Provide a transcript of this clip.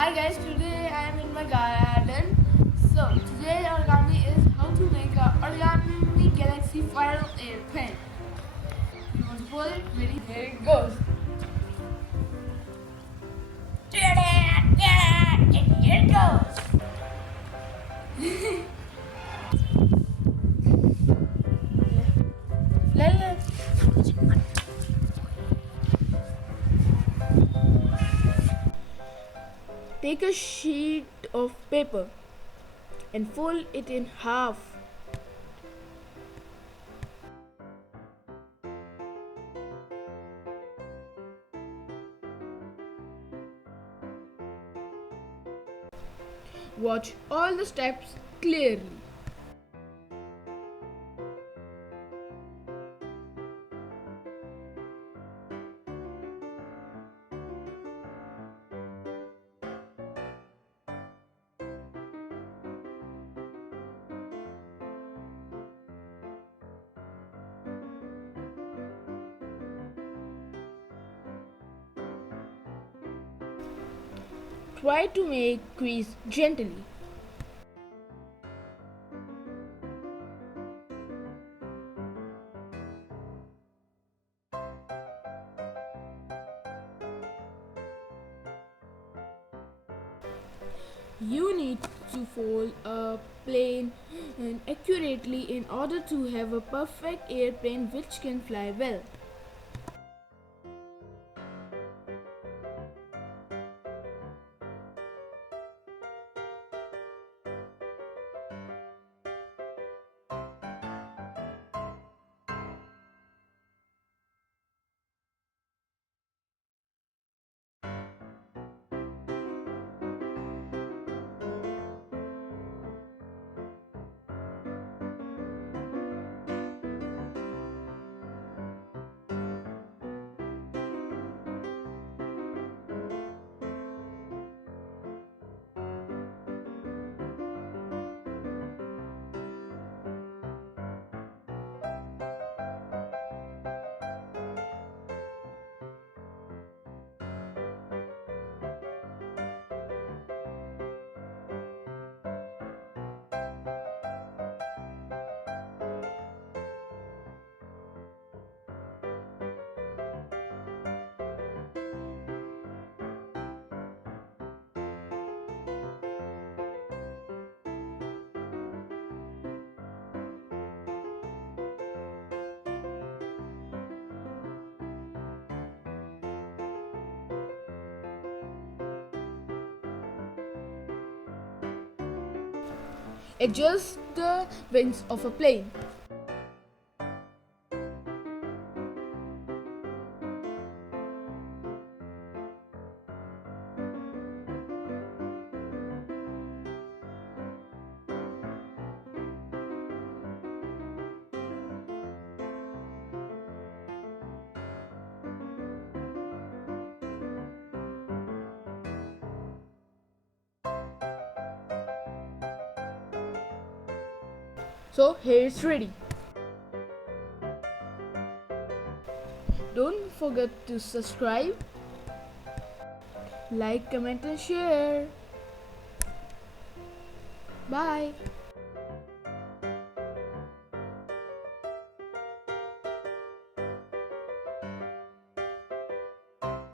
Hi guys, today I am in my garden. So today origami is how to make a origami galaxy fire airplane. You want to pull it? Ready? Here it goes. And here it goes. Lala. Take a sheet of paper and fold it in half. Watch all the steps clearly. Try to make crease gently. You need to fold a plane accurately in order to have a perfect airplane which can fly well. Adjust the wings of a plane. So here it's ready. Don't forget to subscribe, like, comment and share. Bye.